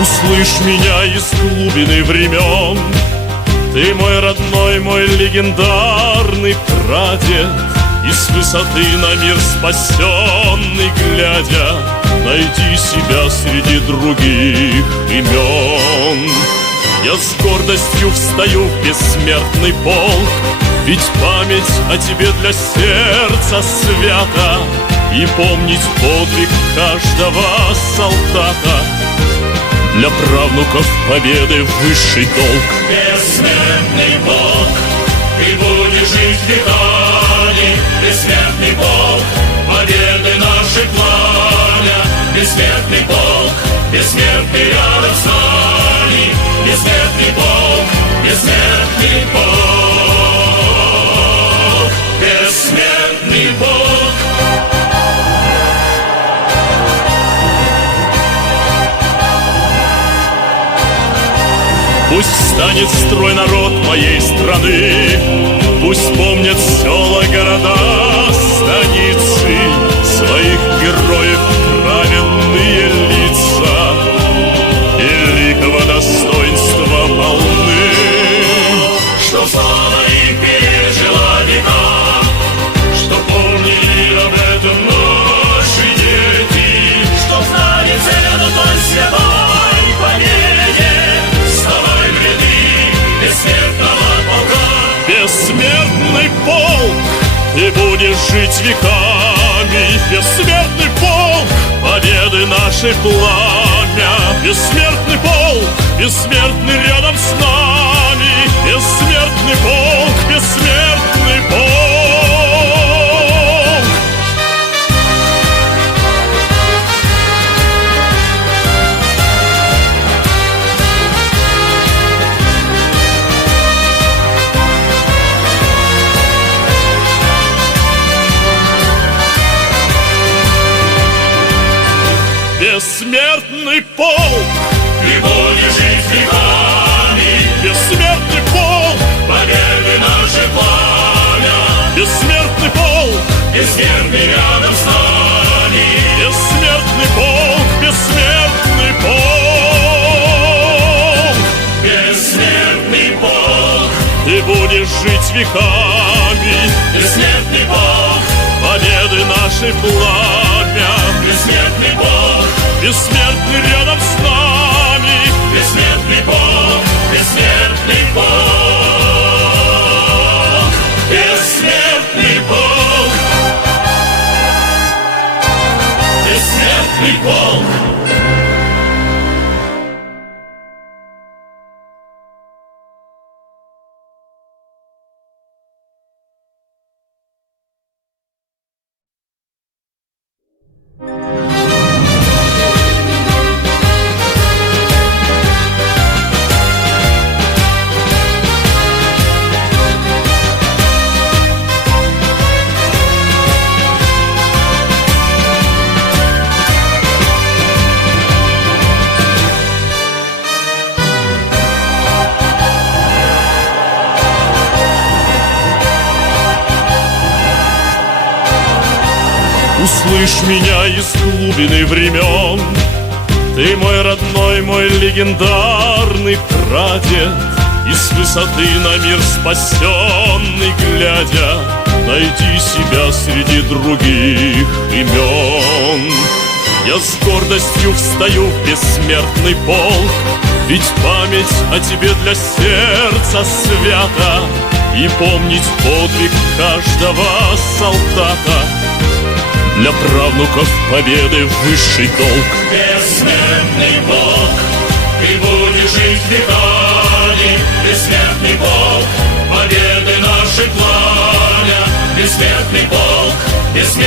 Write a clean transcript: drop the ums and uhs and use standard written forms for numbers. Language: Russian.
Услышь меня из глубины времен, ты мой родной, мой легендарный прадед. И с высоты на мир спасенный глядя, найди себя среди других имен. Я с гордостью встаю в бессмертный полк, ведь память о тебе для сердца свята, и помнить подвиг каждого солдата для правнуков победы высший долг. Бессмертный полк, ты будешь жить веками. Бессмертный полк, победы нашей пламя. Бессмертный полк, бессмертный рядом с нами. Бессмертный полк, бессмертный полк. Бессмертный полк. Пусть встанет в строй народ моей страны, пусть помнят села, города, станицы, своих героев праведные лица великого достоинства полны. Что слава их пережила века, что помнили об этом наши дети, что знали цену той святой победе. Вставай в ряды бессмертного полка. Бессмертный полк, ты будешь жить веками. Бессмертный полк, победы нашей пламя. Бессмертный полк, бессмертный рядом с нами. Бессмертный полк, бессмертный полк. Бессмертный полк, Ты будешь жить веками. бессмертный полк, Победы нашей пламя. бессмертный полк, Бессмертный рядом с нами. бессмертный полк, бессмертный полк. Бессмертный полк. Ты будешь жить веками, Бессмертный полк. победы нашей пламя. Бессмертный полк. Бессмертный рядом с нами. Бессмертный полк. Бессмертный полк. Бессмертный полк. Бессмертный полк. Услышь меня из глубины времен, ты мой родной, мой легендарный прадед. И с высоты на мир спасенный глядя, найди себя среди других имен. Я с гордостью встаю в бессмертный полк, ведь память о тебе для сердца свята, и помнить подвиг каждого солдата для правнуков победы высший долг. Бессмертный полк, ты будешь жить веками. Бессмертный полк, победы нашей пламя. Бессмертный полк, бессмертный